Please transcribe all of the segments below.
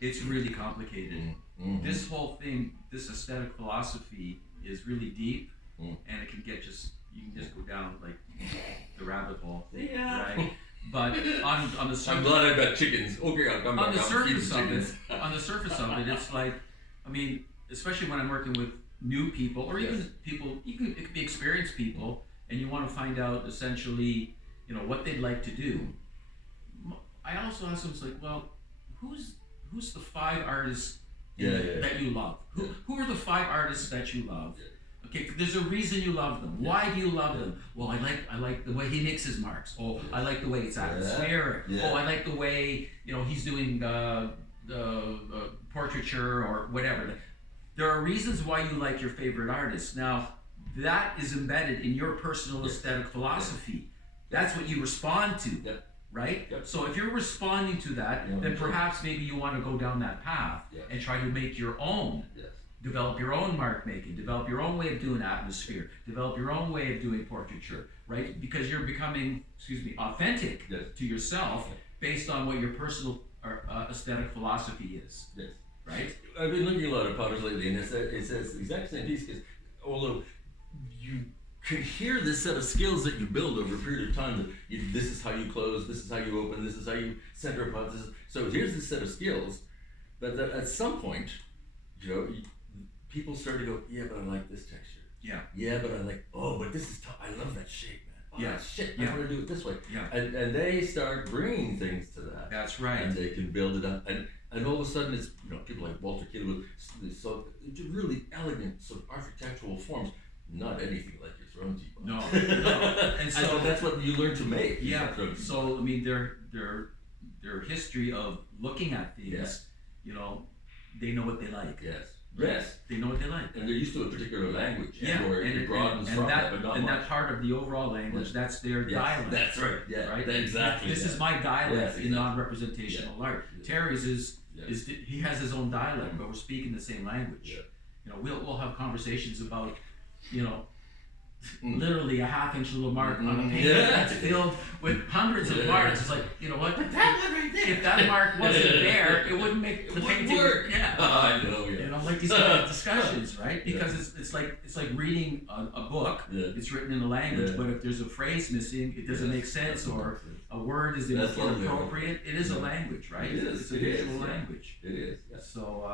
It's really complicated. This whole thing, this aesthetic philosophy, is really deep, and it can get you can just go down like the rabbit hole, right? But on the surface, I'm glad I've got chickens. Okay, I'll come back. on the I'll surface feed the of chickens. it, on the surface of it, it's like, I mean, especially when I'm working with new people, or even people, it could be experienced people, and you want to find out essentially, what they'd like to do. I also ask them, it's like, well, who's the 5 artists that you love? Who are the 5 artists that you love? Okay, there's a reason you love them. Why do you love them? Well, I like the way he makes his marks. Oh, I like the way it's atmospheric. Oh, I like the way he's doing portraiture or whatever. There are reasons why you like your favorite artist. Now, that is embedded in your personal aesthetic philosophy. That's what you respond to, right? So if you're responding to that, then perhaps maybe you want to go down that path and try to make your own. Develop your own mark making, develop your own way of doing atmosphere, develop your own way of doing portraiture, right? Because you're becoming, authentic to yourself based on what your personal aesthetic philosophy is, right? I've been looking at a lot of potters lately, and it says the exact same piece, because although you can hear this set of skills that you build over a period of time, that this is how you close, this is how you open, this is how you center a pot, so here's this set of skills, but that at some point, people start to go, yeah, but I like this texture. Yeah, but I like, but this is tough. I love that shape, man. Shit, I want to do it this way. And they start bringing things to that. That's right. And they can build it up. And all of a sudden, it's, people like Walter Keeler with so really elegant sort of architectural forms. Not anything like your throne teapot. No. And so that's what you learn to make. So, I mean, their history of looking at things, they know what they like. Yes. They know what they like. And they're used to a particular language. Where it broadens from that, but not and much. that part of the overall language, that's their dialect. That's right. Right? Exactly. This is my dialect in non-representational art. Terry's is he has his own dialect, but we're speaking the same language. We'll have conversations about, literally a half-inch little mark on a painting that's filled with hundreds of marks. It's like, you know what? But that one right there. If that mark wasn't there, it wouldn't make the painting work. I know. Like these kind of discussions, right? Because it's like reading a book. It's written in a language, but if there's a phrase missing, it doesn't make sense, or a word is inappropriate. It is a language, right? It is. It's a visual language. It is. So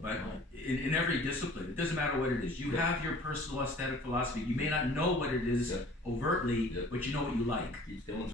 but in every discipline, it doesn't matter what it is. You have your personal aesthetic philosophy. You may not know what it is overtly, but you know what you like. Keeps going.